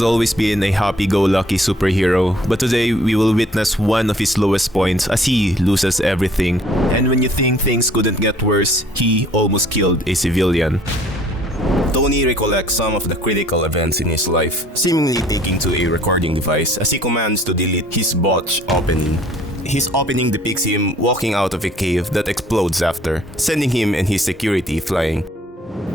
has always been a happy-go-lucky superhero, but today we will witness one of his lowest points as he loses everything. And when you think things couldn't get worse, he almost killed a civilian. Tony recollects some of the critical events in his life, seemingly taking to a recording device as he commands to delete his botched opening. His opening depicts him walking out of a cave that explodes after, sending him and his security flying.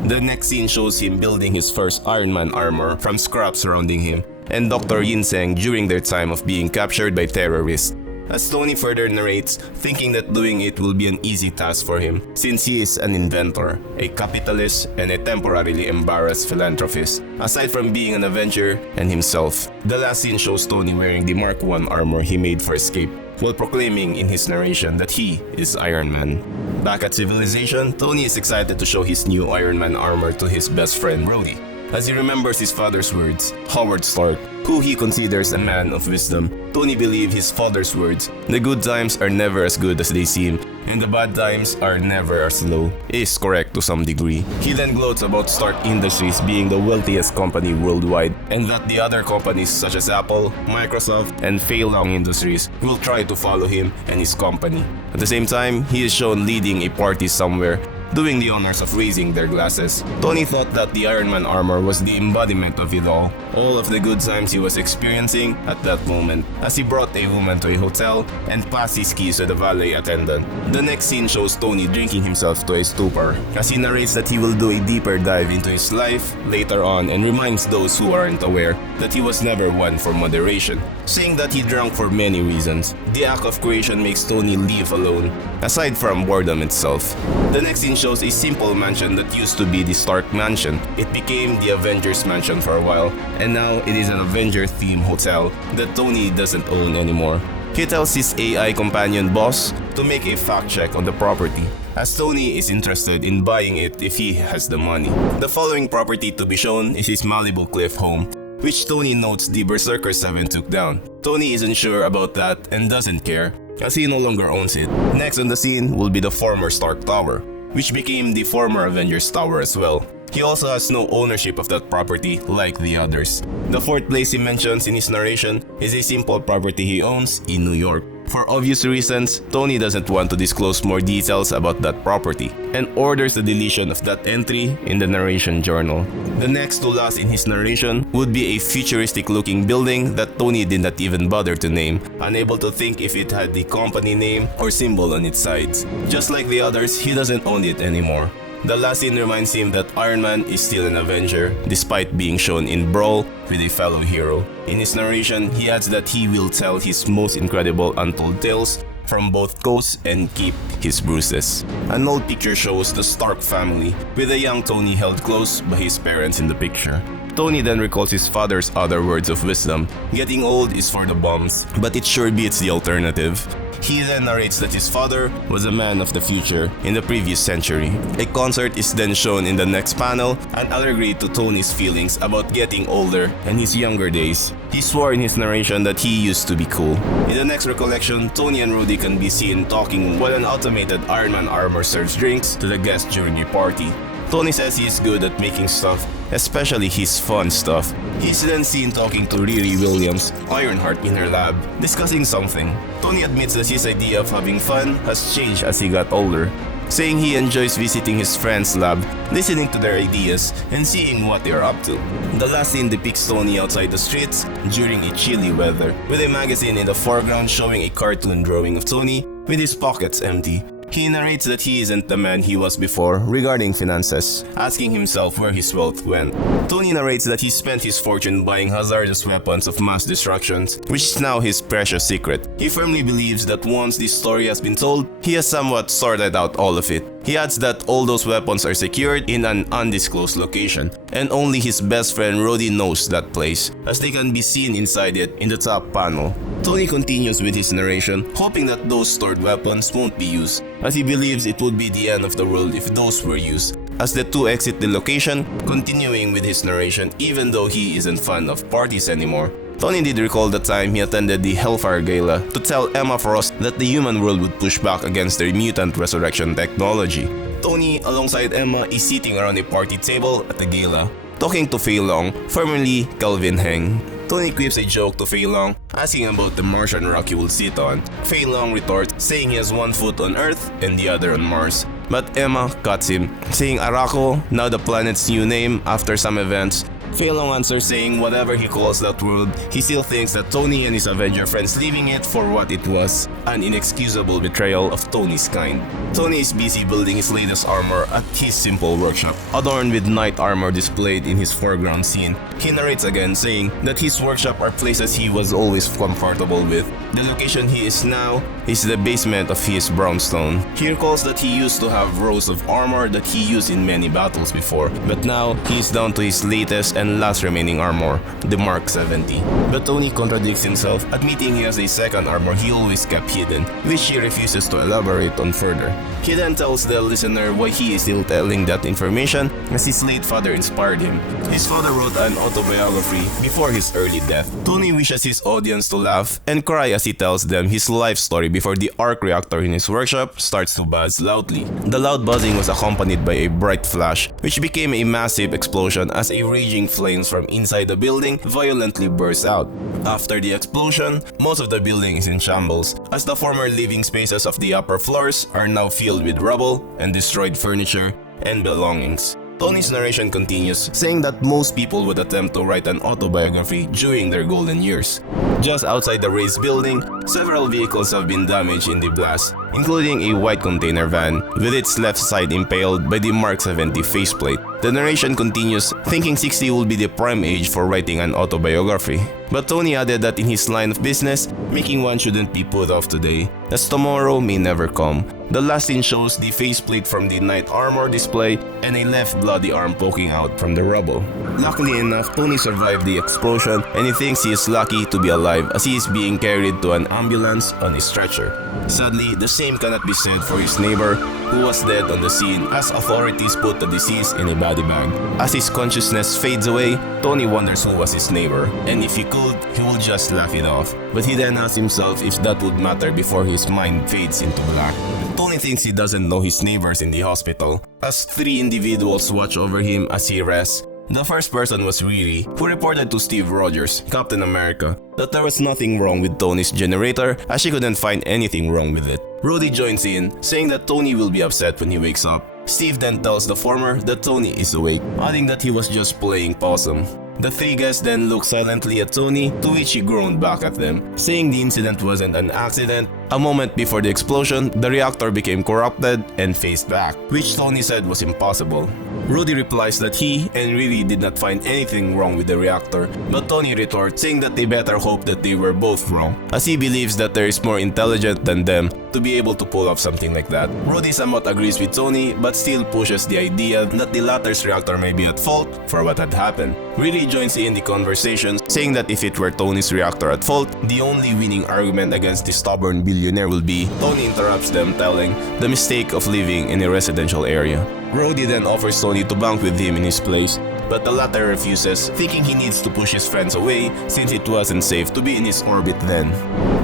The next scene shows him building his first Ironman armor from scraps surrounding him, and Dr. Yinseng during their time of being captured by terrorists. As Tony further narrates, thinking that doing it will be an easy task for him, since he is an inventor, a capitalist, and a temporarily embarrassed philanthropist, aside from being an Avenger and himself. The last scene shows Tony wearing the Mark I armor he made for escape, while proclaiming in his narration that he is Iron Man. Back at Civilization, Tony is excited to show his new Iron Man armor to his best friend Rhodey, as he remembers his father's words. Howard Stark, who he considers a man of wisdom, Tony believes his father's words, "The good times are never as good as they seem, and the bad times are never as low," is correct to some degree. He then gloats about Stark Industries being the wealthiest company worldwide, and that the other companies such as Apple, Microsoft, and Feilong Industries will try to follow him and his company. At the same time, he is shown leading a party somewhere, doing the honors of raising their glasses. Tony thought that the Iron Man armor was the embodiment of it all of the good times he was experiencing at that moment, as he brought a woman to a hotel and passed his keys to the valet attendant. The next scene shows Tony drinking himself to a stupor, as he narrates that he will do a deeper dive into his life later on and reminds those who aren't aware that he was never one for moderation, saying that he drank for many reasons. The act of creation makes Tony live alone, aside from boredom itself. The next scene shows a simple mansion that used to be the Stark Mansion. It became the Avengers Mansion for a while, and now it is an Avenger-themed hotel that Tony doesn't own anymore. He tells his AI companion boss to make a fact check on the property, as Tony is interested in buying it if he has the money. The following property to be shown is his Malibu Cliff home, which Tony notes the Berserker 7 took down. Tony isn't sure about that and doesn't care, as he no longer owns it. Next on the scene will be the former Stark Tower, which became the former Avengers Tower as well. He also has no ownership of that property like the others. The fourth place he mentions in his narration is a simple property he owns in New York. For obvious reasons, Tony doesn't want to disclose more details about that property and orders the deletion of that entry in the narration journal. The next to last in his narration would be a futuristic looking building that Tony did not even bother to name, unable to think if it had the company name or symbol on its sides. Just like the others, he doesn't own it anymore. The last scene reminds him that Iron Man is still an Avenger, despite being shown in brawl with a fellow hero. In his narration, he adds that he will tell his most incredible untold tales from both coasts and keep his bruises. An old picture shows the Stark family, with a young Tony held close by his parents in the picture. Tony then recalls his father's other words of wisdom: "Getting old is for the bums, but it sure beats the alternative." He then narrates that his father was a man of the future in the previous century. A concert is then shown in the next panel, an allegory to Tony's feelings about getting older and his younger days. He swore in his narration that he used to be cool. In the next recollection, Tony and Rudy can be seen talking while an automated Iron Man armor serves drinks to the guests during a party. Tony says he is good at making stuff, especially his fun stuff. He's then seen talking to Riri Williams, Ironheart, in her lab, discussing something. Tony admits that his idea of having fun has changed as he got older, saying he enjoys visiting his friends' lab, listening to their ideas, and seeing what they are up to. The last scene depicts Tony outside the streets during a chilly weather, with a magazine in the foreground showing a cartoon drawing of Tony with his pockets empty. He narrates that he isn't the man he was before regarding finances, asking himself where his wealth went. Tony narrates that he spent his fortune buying hazardous weapons of mass destruction, which is now his precious secret. He firmly believes that once this story has been told, he has somewhat sorted out all of it. He adds that all those weapons are secured in an undisclosed location, and only his best friend Rhodey knows that place, as they can be seen inside it in the top panel. Tony continues with his narration, hoping that those stored weapons won't be used, as he believes it would be the end of the world if those were used. As the two exit the location, continuing with his narration even though he isn't fond of parties anymore. Tony did recall the time he attended the Hellfire Gala to tell Emma Frost that the human world would push back against their mutant resurrection technology. Tony, alongside Emma, is sitting around a party table at the gala, talking to Fei Long, formerly Calvin Heng. Tony quips a joke to Fei Long, asking about the Martian rock he will sit on. Fei Long retorts, saying he has one foot on Earth and the other on Mars. But Emma cuts him, saying Araco, now the planet's new name after some events. Fei Long answers saying whatever he calls that world, he still thinks that Tony and his Avenger friends leaving it for what it was, an inexcusable betrayal of Tony's kind. Tony is busy building his latest armor at his simple workshop, adorned with knight armor displayed in his foreground scene. He narrates again, saying that his workshop are places he was always comfortable with. The location he is now is the basement of his brownstone. He recalls that he used to have rows of armor that he used in many battles before, but now he is down to his latest and last remaining armor, the Mark 70. But Tony contradicts himself, admitting he has a second armor he always kept hidden, which he refuses to elaborate on further. He then tells the listener why he is still telling that information, as his late father inspired him. His father wrote an autobiography before his early death. Tony wishes his audience to laugh and cry as he tells them his life story before the arc reactor in his workshop starts to buzz loudly. The loud buzzing was accompanied by a bright flash, which became a massive explosion as a raging flames from inside the building violently burst out. After the explosion, most of the building is in shambles, as the former living spaces of the upper floors are now filled with rubble and destroyed furniture and belongings. Tony's narration continues, saying that most people would attempt to write an autobiography during their golden years. Just outside the raised building, several vehicles have been damaged in the blast, including a white container van with its left side impaled by the Mark 70 faceplate. The narration continues, thinking 60 will be the prime age for writing an autobiography. But Tony added that in his line of business, making one shouldn't be put off today, as tomorrow may never come. The last scene shows the faceplate from the knight armor display and a left bloody arm poking out from the rubble. Luckily enough, Tony survived the explosion, and he thinks he is lucky to be alive as he is being carried to an ambulance on a stretcher. Sadly, the same cannot be said for his neighbor, who was dead on the scene as authorities put the deceased in a body bag. As his consciousness fades away, Tony wonders who was his neighbor, and if he could, he would just laugh it off. But he then asks himself if that would matter before his mind fades into black. Tony thinks he doesn't know his neighbors in the hospital, as 3 individuals watch over him as he rests. The first person was Riri, who reported to Steve Rogers, Captain America, that there was nothing wrong with Tony's generator as she couldn't find anything wrong with it. Rudy joins in, saying that Tony will be upset when he wakes up. Steve then tells the former that Tony is awake, adding that he was just playing possum. The 3 guys then look silently at Tony, to which he groaned back at them, saying the incident wasn't an accident. A moment before the explosion, the reactor became corrupted and faced back, which Tony said was impossible. Rudy replies that he and Riri did not find anything wrong with the reactor, but Tony retorts, saying that they better hope that they were both wrong, as he believes that there is more intelligent than them to be able to pull off something like that. Rudy somewhat agrees with Tony, but still pushes the idea that the latter's reactor may be at fault for what had happened. Riri joins in the conversation, saying that if it were Tony's reactor at fault, the only winning argument against the stubborn billionaire will be. Tony interrupts them, telling the mistake of living in a residential area. Rudy then offers Tony to bunk with him in his place, but the latter refuses, thinking he needs to push his friends away since it wasn't safe to be in his orbit then.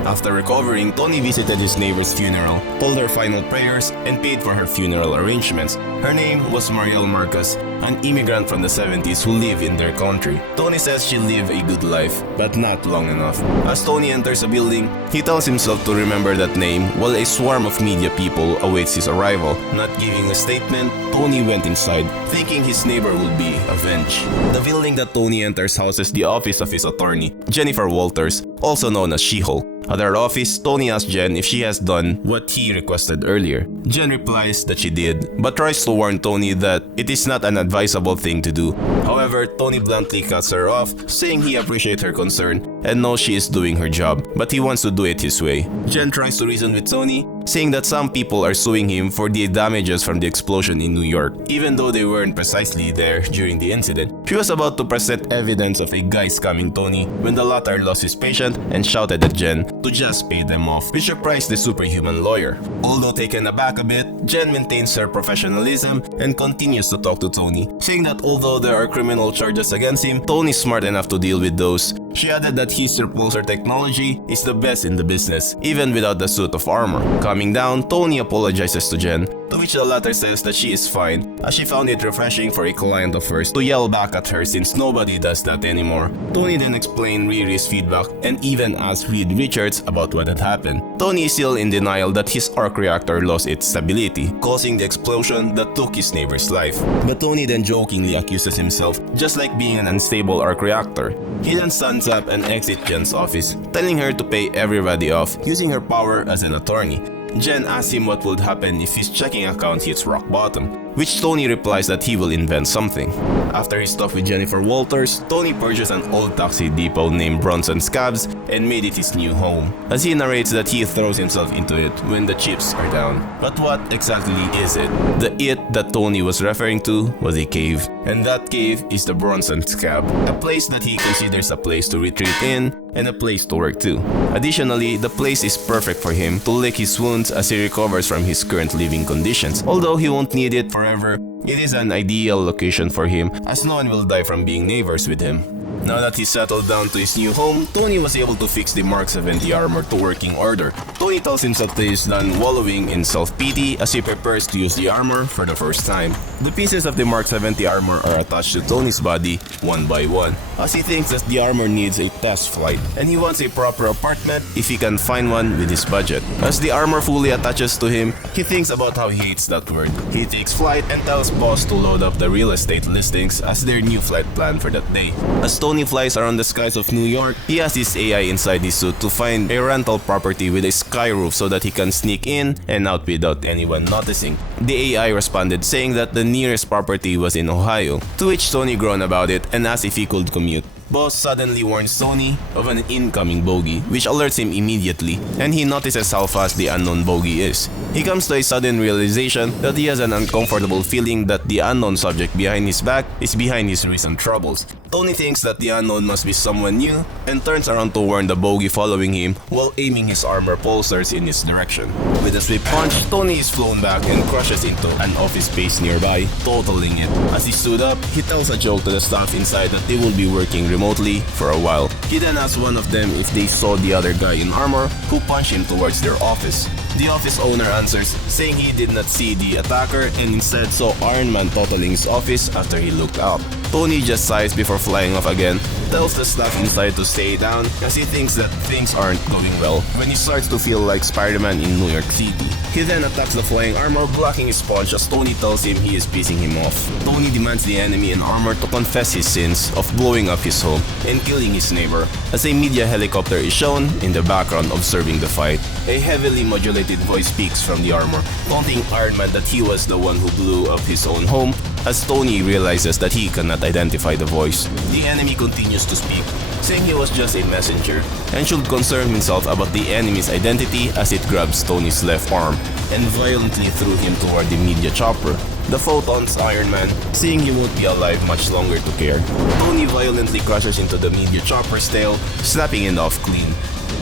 After recovering, Tony visited his neighbor's funeral, told her final prayers, and paid for her funeral arrangements. Her name was Marielle Marcus, an immigrant from the 70s who lived in their country. Tony says she lived a good life, but not long enough. As Tony enters the building, he tells himself to remember that name while a swarm of media people awaits his arrival. Not giving a statement, Tony went inside, thinking his neighbor would be avenged. The building that Tony enters houses the office of his attorney, Jennifer Walters, also known as She-Hulk. At her office, Tony asks Jen if she has done what he requested earlier. Jen replies that she did, but tries to warn Tony that it is not an advisable thing to do. However, Tony bluntly cuts her off, saying he appreciates her concern and knows she is doing her job, but he wants to do it his way. Jen tries to reason with Tony, saying that some people are suing him for the damages from the explosion in New York, even though they weren't precisely there during the incident. She was about to present evidence of a guy scamming Tony when the latter lost his patient and shouted at Jen to just pay them off, which surprised the superhuman lawyer. Although taken aback a bit, Jen maintains her professionalism and continues to talk to Tony, saying that although there are criminal charges against him, Tony's smart enough to deal with those. She added that his repulsor technology is the best in the business, even without the suit of armor. Coming down, Tony apologizes to Jen, to which the latter says that she is fine, as she found it refreshing for a client of hers to yell back at her since nobody does that anymore. Tony then explained Riri's feedback and even asked Reed Richards about what had happened. Tony is still in denial that his arc reactor lost its stability, causing the explosion that took his neighbor's life. But Tony then jokingly accuses himself just like being an unstable arc reactor. He then stands up and exits Jen's office, telling her to pay everybody off using her power as an attorney. Jen asks him what would happen if his checking account hits rock bottom, which Tony replies that he will invent something. After his talk with Jennifer Walters, Tony purchased an old taxi depot named Bronson's Cabs and made it his new home, as he narrates that he throws himself into it when the chips are down. But what exactly is it? The it that Tony was referring to was a cave, and that cave is the Bronson's Cab, a place that he considers a place to retreat in and a place to work too. Additionally, the place is perfect for him to lick his wounds as he recovers from his current living conditions. Although he won't need it forever, it is an ideal location for him as no one will die from being neighbors with him. Now that he settled down to his new home, Tony was able to fix the Mark 70 armor to working order. Tony tells himself that he is done wallowing in self-pity as he prepares to use the armor for the first time. The pieces of the Mark 70 armor are attached to Tony's body one by one, as he thinks that the armor needs a test flight, and he wants a proper apartment if he can find one with his budget. As the armor fully attaches to him, he thinks about how he hates that word. He takes flight and tells boss to load up the real estate listings as their new flight plan for that day. As Tony flies around the skies of New York, he has his AI inside his suit to find a rental property with a sky roof so that he can sneak in and out without anyone noticing. The AI responded saying that the nearest property was in Ohio, to which Tony groaned about it and asked if he could commute. Boss suddenly warns Tony of an incoming bogey, which alerts him immediately, and he notices how fast the unknown bogey is. He comes to a sudden realization that he has an uncomfortable feeling that the unknown subject behind his back is behind his recent troubles. Tony thinks that the unknown must be someone new and turns around to warn the bogey following him while aiming his armor pulsars in his direction. With a swift punch, Tony is flown back and crashes into an office space nearby, totaling it. As he stood up, he tells a joke to the staff inside that they will be working remotely for a while. He then asks one of them if they saw the other guy in armor who punched him towards their office. The office owner answers, saying he did not see the attacker and instead saw Ironman totaling his office after he looked up. Tony just sighs before flying off again, tells the staff inside to stay down as he thinks that things aren't going well when he starts to feel like Spider-Man in New York City. He then attacks the flying armor, blocking his punch as Tony tells him he is pissing him off. Tony demands the enemy in armor to confess his sins of blowing up his home and killing his neighbor, as a media helicopter is shown in the background observing the fight. A heavily modulated voice speaks from the armor, taunting Iron Man that he was the one who blew up his own home, as Tony realizes that he cannot identify the voice. The enemy continues to speak, saying he was just a messenger and should concern himself about the enemy's identity as it grabs Tony's left arm and violently threw him toward the media chopper. The foe taunts Iron Man, saying he won't be alive much longer to care. Tony violently crashes into the media chopper's tail, snapping it off clean.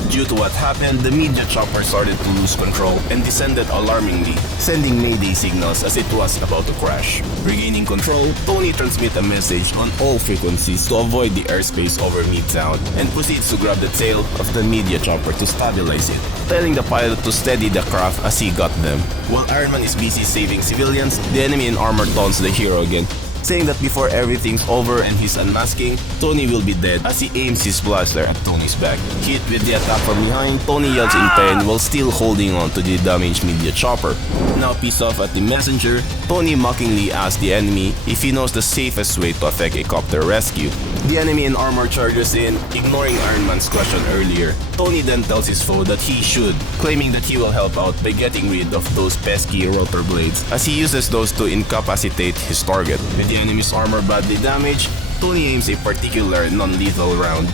Due to what happened, the media chopper started to lose control and descended alarmingly, sending mayday signals as it was about to crash. Regaining control, Tony transmits a message on all frequencies to avoid the airspace over Midtown and proceeds to grab the tail of the media chopper to stabilize it, telling the pilot to steady the craft as he got them. While Iron Man is busy saving civilians, the enemy in armor taunts the hero again, saying that before everything's over and he's unmasking, Tony will be dead as he aims his blaster at Tony's back. Hit with the attack from behind, Tony yells in pain while still holding on to the damaged media chopper. Now pissed off at the messenger, Tony mockingly asks the enemy if he knows the safest way to effect a copter rescue. The enemy in armor charges in, ignoring Iron Man's question earlier. Tony then tells his foe that he should, claiming that he will help out by getting rid of those pesky rotor blades, as he uses those to incapacitate his target. With the enemy's armor badly damaged, Tony aims a particular non-lethal round.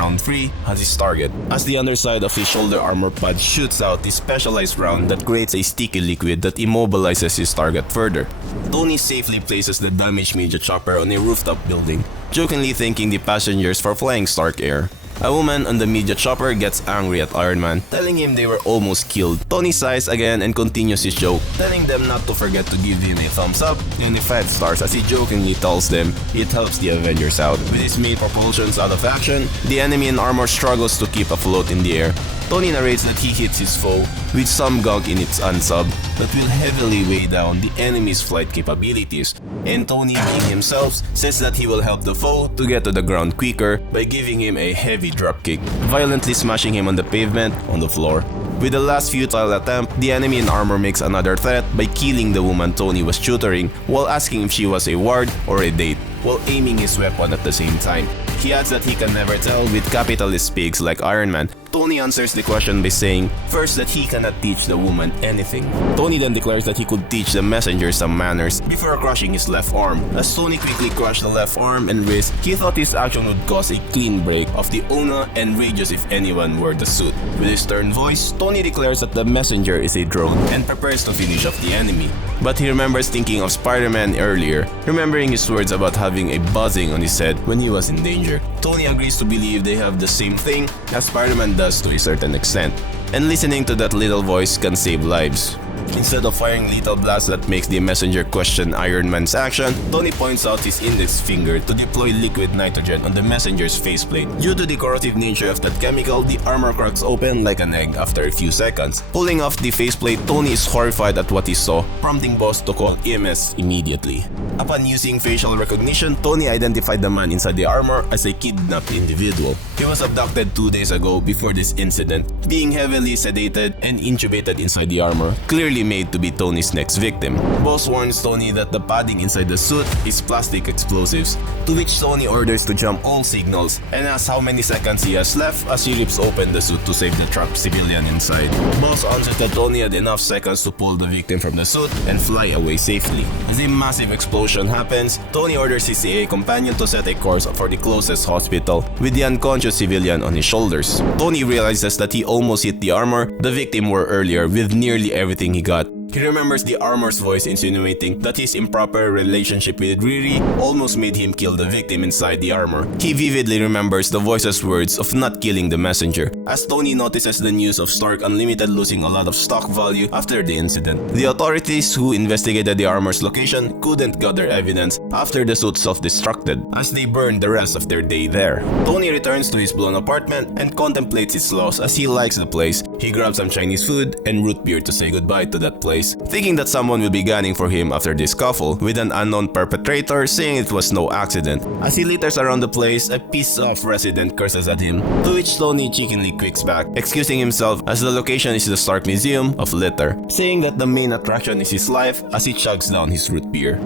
Round 3 as his target, as the underside of his shoulder armor pad shoots out the specialized round that creates a sticky liquid that immobilizes his target further. Tony safely places the damaged media chopper on a rooftop building, jokingly thanking the passengers for flying Stark Air. A woman on the media chopper gets angry at Ironman, telling him they were almost killed. Tony sighs again and continues his joke, telling them not to forget to give him a thumbs up and a 5 stars as he jokingly tells them it helps the Avengers out. With his main propulsions out of action, the enemy in armor struggles to keep afloat in the air. Tony narrates that he hits his foe with some gunk in its unsub that will heavily weigh down the enemy's flight capabilities, and Tony, being himself, says that he will help the foe to get to the ground quicker by giving him a heavy dropkick, violently smashing him on the pavement on the floor. With the last futile attempt, the enemy in armor makes another threat by killing the woman Tony was tutoring while asking if she was a ward or a date, while aiming his weapon at the same time. He adds that he can never tell with capitalist pigs like Ironman. Tony answers the question by saying, first, that he cannot teach the woman anything. Tony then declares that he could teach the messenger some manners before crushing his left arm. As Tony quickly crushed the left arm and wrist, he thought his action would cause a clean break of the Ona and rages if anyone wore the suit. With his stern voice, Tony declares that the messenger is a drone and prepares to finish off the enemy. But he remembers thinking of Spider-Man earlier, remembering his words about having a buzzing on his head when he was in danger. Tony agrees to believe they have the same thing as Spider-Man does to a certain extent, and listening to that little voice can save lives. Instead of firing lethal blasts that makes the messenger question Iron Man's action, Tony points out his index finger to deploy liquid nitrogen on the messenger's faceplate. Due to the corrosive nature of that chemical, the armor cracks open like an egg after a few seconds. Pulling off the faceplate, Tony is horrified at what he saw, prompting boss to call EMS immediately. Upon using facial recognition, Tony identified the man inside the armor as a kidnapped individual. He was abducted 2 days ago before this incident, being heavily sedated and intubated inside the armor, clearly made to be Tony's next victim. Boss warns Tony that the padding inside the suit is plastic explosives, to which Tony orders to jump all signals and asks how many seconds he has left as he rips open the suit to save the trapped civilian inside. Boss answers that Tony had enough seconds to pull the victim from the suit and fly away safely. As a massive explosion happens, Tony orders his CA companion to set a course for the closest hospital with the unconscious civilian on his shoulders. Tony realizes that he almost hit the armor the victim wore earlier with nearly everything he got. He remembers the armor's voice insinuating that his improper relationship with Riri almost made him kill the victim inside the armor. He vividly remembers the voice's words of not killing the messenger, as Tony notices the news of Stark Unlimited losing a lot of stock value after the incident. The authorities who investigated the armor's location couldn't gather evidence after the suit self-destructed, as they burned the rest of their day there. Tony returns to his blown apartment and contemplates its loss as he likes the place. He grabs some Chinese food and root beer to say goodbye to that place, thinking that someone will be gunning for him after this scuffle, with an unknown perpetrator saying it was no accident. As he litters around the place, a pissed-off resident curses at him, to which Tony cheekily quicks back, excusing himself as the location is the Stark Museum of Litter, saying that the main attraction is his life as he chugs down his root beer.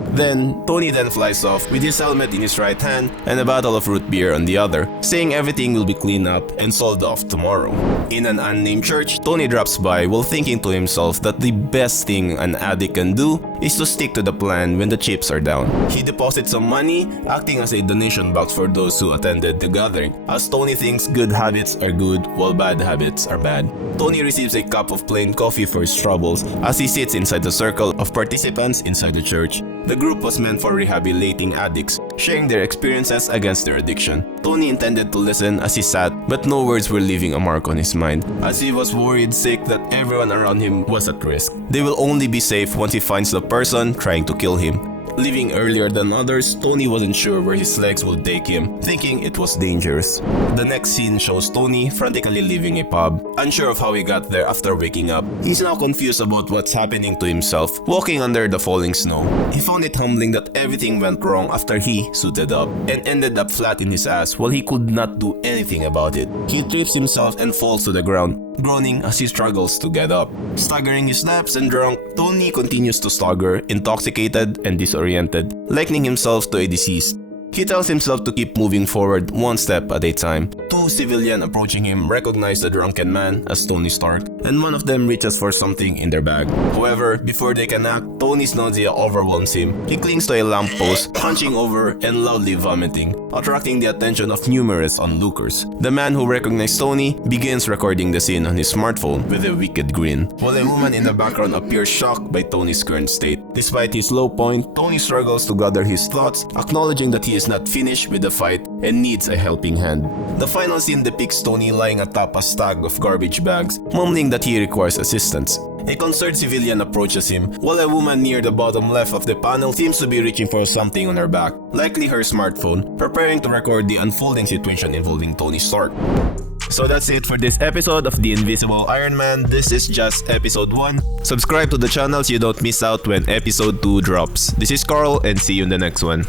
Tony then flies off with his helmet in his right hand and a bottle of root beer on the other, saying everything will be cleaned up and sold off tomorrow. In an unnamed church, Tony drops by while thinking to himself that the best thing an addict can do is to stick to the plan when the chips are down. He deposits some money, acting as a donation box for those who attended the gathering, as Tony thinks good habits are good while bad habits are bad. Tony receives a cup of plain coffee for his troubles as he sits inside the circle of participants inside the church. The group was meant for rehabilitating addicts, sharing their experiences against their addiction. Tony intended to listen as he sat, but no words were leaving a mark on his mind, as he was worried sick that everyone around him was at risk. They will only be safe once he finds the person trying to kill him. Leaving earlier than others, Tony wasn't sure where his legs would take him, thinking it was dangerous. The next scene shows Tony frantically leaving a pub, unsure of how he got there after waking up. He's now confused about what's happening to himself, walking under the falling snow. He found it humbling that everything went wrong after he suited up, and ended up flat in his ass while he could not do anything about it. He trips himself and falls to the ground, groaning as he struggles to get up. Staggering his naps and drunk, Tony continues to stagger, intoxicated and disoriented, likening himself to a deceased. He tells himself to keep moving forward one step at a time. Two civilians approaching him recognize the drunken man as Tony Stark and one of them reaches for something in their bag. However, before they can act, Tony's nausea overwhelms him. He clings to a lamppost, hunching over and loudly vomiting, attracting the attention of numerous onlookers. The man who recognized Tony begins recording the scene on his smartphone with a wicked grin, while a woman in the background appears shocked by Tony's current state. Despite his low point, Tony struggles to gather his thoughts, acknowledging that he is not finished with the fight and needs a helping hand. The final scene depicts Tony lying atop a stack of garbage bags, mumbling that he requires assistance. A concerned civilian approaches him, while a woman near the bottom left of the panel seems to be reaching for something on her back, likely her smartphone, preparing to record the unfolding situation involving Tony Stark. So that's it for this episode of the Invincible Ironman. This is just episode 1. Subscribe to the channel so you don't miss out when episode 2 drops. This is Carl and see you in the next one.